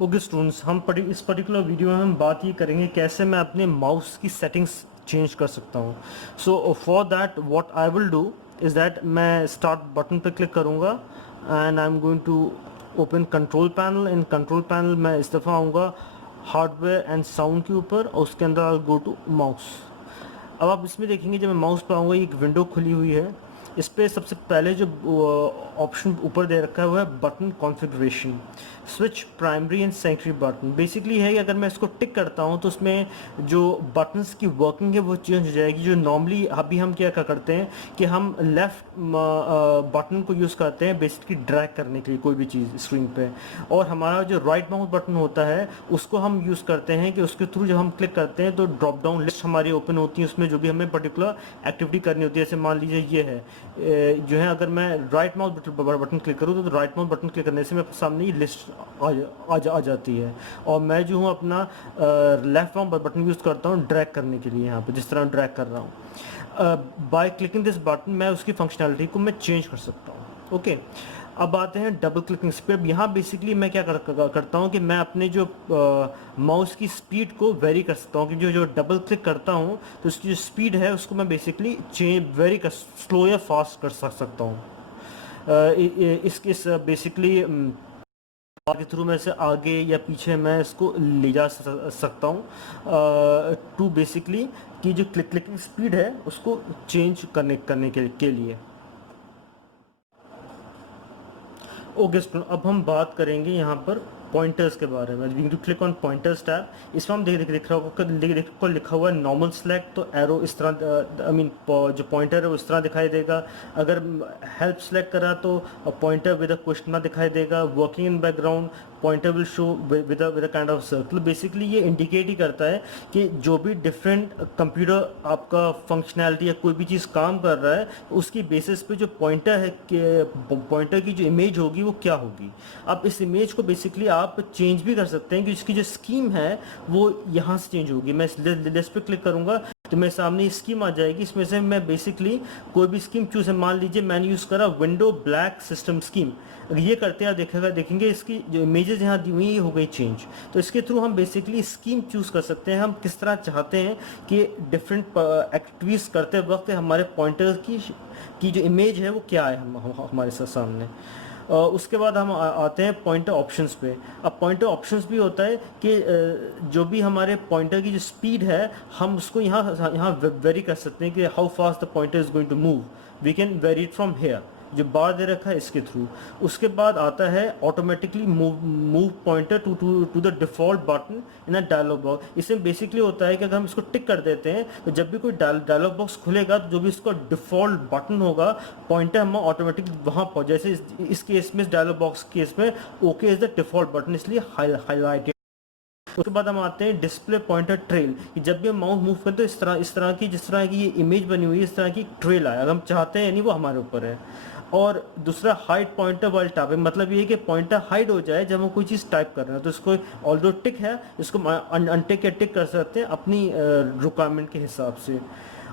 Okay students, इस particular video में हम बात ये करेंगे कैसे मैं अपने माउस की सेटिंग्स चेंज कर सकता हूँ। So for that what I will do is that मैं स्टार्ट बटन पर क्लिक करूँगा and I am going to open control panel. In control panel मैं इस दफ़ा आऊँगा हार्डवेयर एंड साउंड के ऊपर और उसके अंदर आई गो टू माउस। अब आप इसमें देखेंगे जब मैं माउस पे आऊँगा एक विंडो खुली हुई है। इस पे सबसे पहले जो ऑप्शन ऊपर दे रखा है वो है button configuration, switch primary and secondary button. Basically है कि अगर मैं इसको टिक करता हूँ तो उसमें जो बटन्स की वर्किंग है वो चेंज हो जाएगी। जो नॉर्मली अभी हम क्या करते हैं कि हम लेफ़्ट बटन को यूज़ करते हैं बेसिकली ड्रैग करने के लिए कोई भी चीज़ स्क्रीन पे, और हमारा जो राइट माउस बटन होता है उसको हम यूज़ करते हैं कि उसके थ्रू जब हम क्लिक करते हैं तो ड्रॉप डाउन लिस्ट हमारी ओपन होती है, उसमें जो भी हमें पर्टिकुलर एक्टिविटी करनी होती है। जैसे मान लीजिए ये है जो है, अगर मैं राइट माउस बटन क्लिक करूँ तो राइट माउस बटन क्लिक करने से मेरे सामने ये लिस्ट आ जाती है, और मैं जो हूँ अपना लेफ्ट माउस बटन यूज़ करता हूँ ड्रैग करने के लिए। यहाँ पे जिस तरह ड्रैग कर रहा हूँ बाय क्लिकिंग दिस बटन मैं उसकी फंक्शनैलिटी को मैं चेंज कर सकता हूँ। ओके, अब आते हैं डबल क्लिकिंग स्पीड। अब यहाँ बेसिकली मैं क्या करता हूँ कि मैं अपने जो माउस की स्पीड को वेरी कर सकता हूँ कि जो डबल क्लिक करता हूँ तो उसकी जो स्पीड है उसको मैं बेसिकली वेरी कर स्लो या फास्ट कर सकता हूँ। इस बेसिकली के थ्रू मैं इसे आगे या पीछे मैं इसको ले जा सकता हूँ टू बेसिकली कि जो क्लिकिंग स्पीड है उसको चेंज करने के लिए। ओके स्टूडेंट, अब हम बात करेंगे यहाँ पर पॉइंटर्स के बारे में। We to click on pointers tab. इसमें हम देख रहा होगा लिखा हुआ है नॉर्मल सेलेक्ट, तो एरो इस तरह आई मीन जो पॉइंटर है वो इस तरह दिखाई देगा। अगर हेल्प सेलेक्ट करा तो pointer with a question mark दिखाई देगा। Working in background pointer will show with a kind of circle. Basically ये इंडिकेट ही करता है कि जो भी डिफरेंट कंप्यूटर आपका फंक्शनैलिटी या कोई भी चीज़ काम कर रहा है उसकी बेसिस पे जो पॉइंटर है कि पॉइंटर की जो इमेज होगी वो क्या होगी। अब इस इमेज को बेसिकली आप चेंज भी कर सकते हैं कि इसकी जो स्कीम है वो यहाँ से चेंज होगी। मैं इस लिस्ट पे क्लिक करूँगा तो मेरे सामने स्कीम आ जाएगी। इसमें से मैं बेसिकली कोई भी स्कीम चूज है। मान लीजिए मैंने यूज़ करा विंडो ब्लैक सिस्टम स्कीम। ये करते हैं देखेंगे इसकी जो इमेजेस यहाँ दी हुई हो गई चेंज। तो इसके थ्रू हम बेसिकली स्कीम चूज कर सकते हैं, हम किस तरह चाहते हैं कि डिफरेंट एक्टिविटीज करते वक्त हमारे पॉइंटर की जो इमेज है वो क्या है हमारे सामने। उसके बाद हम आते हैं पॉइंटर ऑप्शंस पे। अब पॉइंटर ऑप्शंस भी होता है कि जो भी हमारे पॉइंटर की जो स्पीड है हम उसको यहाँ वेरी कर सकते हैं कि how fast the pointer is going to move. We can vary it from here, जो बार दे रखा है इसके थ्रू। उसके बाद आता है automatically move pointer to the default button in a dialog box. इसमें बेसिकली होता है कि अगर हम इसको टिक कर देते हैं तो जब भी कोई डायलॉग बॉक्स खुलेगा तो जो भी इसका डिफॉल्ट बटन होगा पॉइंटर हम ऑटोमेटिक वहाँ पहुँच। जैसे इस केस में, इस डायलॉग बॉक्स केस में okay is the default button, इसलिए हाईलाइटेड। उसके बाद हम आते हैं डिस्प्ले पॉइंटर ट्रेल, कि जब भी हम माउस मूव करते हैं इस तरह की जिस तरह की ये इमेज बनी हुई है इस तरह की ट्रेल आए, अगर हम चाहते हैं, यानी वो हमारे ऊपर है। और दूसरा हाइड पॉइंटर वाइल टाइपिंग, मतलब ये है कि पॉइंटर हाइड हो जाए जब हम कोई चीज़ टाइप कर रहे हैं। तो इसको ऑल्दो टिक है, इसको अनटिक या टिक कर सकते हैं अपनी रिक्वायरमेंट के हिसाब से।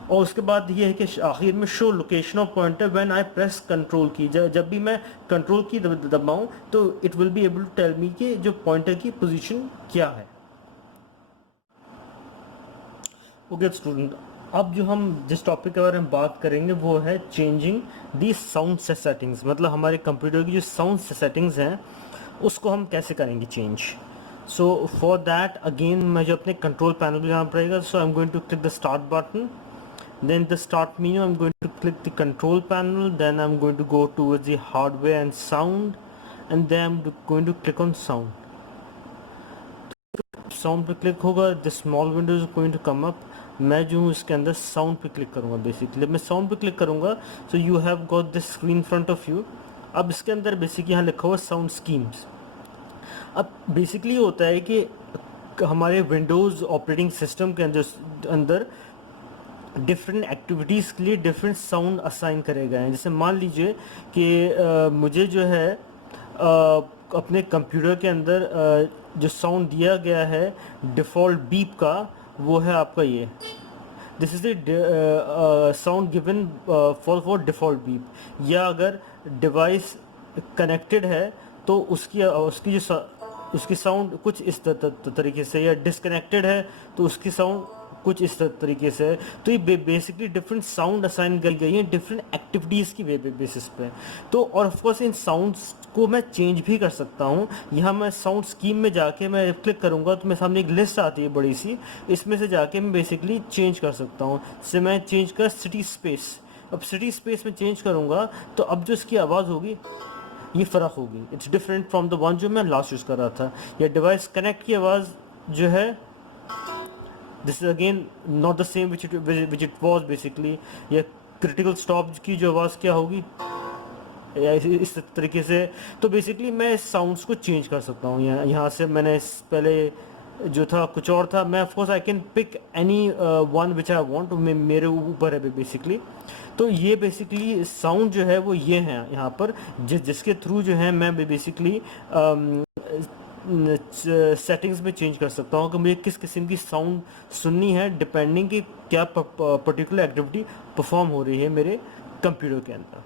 और उसके बाद ये है कि आखिर में show location of pointer when I press control key. जब भी मैं कंट्रोल की दबाऊं तो it will be able to tell me कि जो पॉइंटर की पोजीशन क्या है। ओके स्टूडेंट, अब जो हम जिस टॉपिक के बारे में बात करेंगे वो है चेंजिंग दी साउंड सेटिंग्स। मतलब हमारे कंप्यूटर की जो साउंड सेटिंग्स हैं उसको हम कैसे करेंगे change. So for that again मैं जो अपने कंट्रोल पैनल पे जाना पड़ेगा। So I am going to click the start button, then the start menu I'm going to click the control panel, then I'm going to go towards the hardware and sound, and then I'm going to click on sound पे click होगा, the small window is going to come up। मैं जो हूँ इसके अंदर sound पे click करूँगा। Basically मैं साउंड पे क्लिक करूँगा so you have got this screen front of you. अब इसके अंदर बेसिकली यहाँ लिखा हुआ साउंड स्कीम्स। अब बेसिकली होता है कि हमारे विंडोज़ ऑपरेटिंग सिस्टम के अंदर डिफरेंट एक्टिविटीज़ के लिए डिफरेंट साउंड असाइन करे गए हैं। जैसे मान लीजिए कि मुझे जो है अपने कंप्यूटर के अंदर जो साउंड दिया गया है डिफ़ॉल्ट बीप का, वो है आपका ये। This is the sound given for default beep. या अगर डिवाइस कनेक्टेड है तो उसकी जो उसकी साउंड कुछ इस तरीके से, या डिस्कनेक्टेड है तो उसकी साउंड कुछ इस तरीके से है। तो ये बेसिकली डिफरेंट साउंड असाइन की गई हैं डिफरेंट एक्टिविटीज़ की बेसिस पे। तो और ऑफकोर्स इन साउंड्स को मैं चेंज भी कर सकता हूँ। यहाँ मैं साउंड स्कीम में जाके मैं क्लिक करूँगा तो मेरे सामने एक लिस्ट आती है बड़ी सी, इसमें से जाके मैं बेसिकली चेंज कर सकता हूँ। जैसे मैं चेंज कर सिटी स्पेस, अब सिटी स्पेस में चेंज करूँगा तो अब जो इसकी आवाज़ होगी ये फ़र्क होगी। It's different from the one जो मैं लास्ट यूज़ कर रहा था। या डिवाइस कनेक्ट की आवाज़ जो है, this is again not the same which it was basically. या क्रिटिकल स्टॉप की जो आवाज़ क्या होगी, या इस तरीके से। तो बेसिकली मैं साउंड्स को चेंज कर सकता हूँ। यहाँ से मैंने पहले जो था कुछ और था, मैं of course I can pick any one which I want, मेरे ऊपर है बेसिकली। तो ये बेसिकली साउंड जो है वो ये है यहाँ पर, जिसके थ्रू जो है मैं बेसिकली सेटिंग्स में चेंज कर सकता हूँ कि मुझे किस किस्म की साउंड सुननी है, डिपेंडिंग कि क्या पर्टिकुलर एक्टिविटी परफॉर्म हो रही है मेरे कंप्यूटर के अंदर।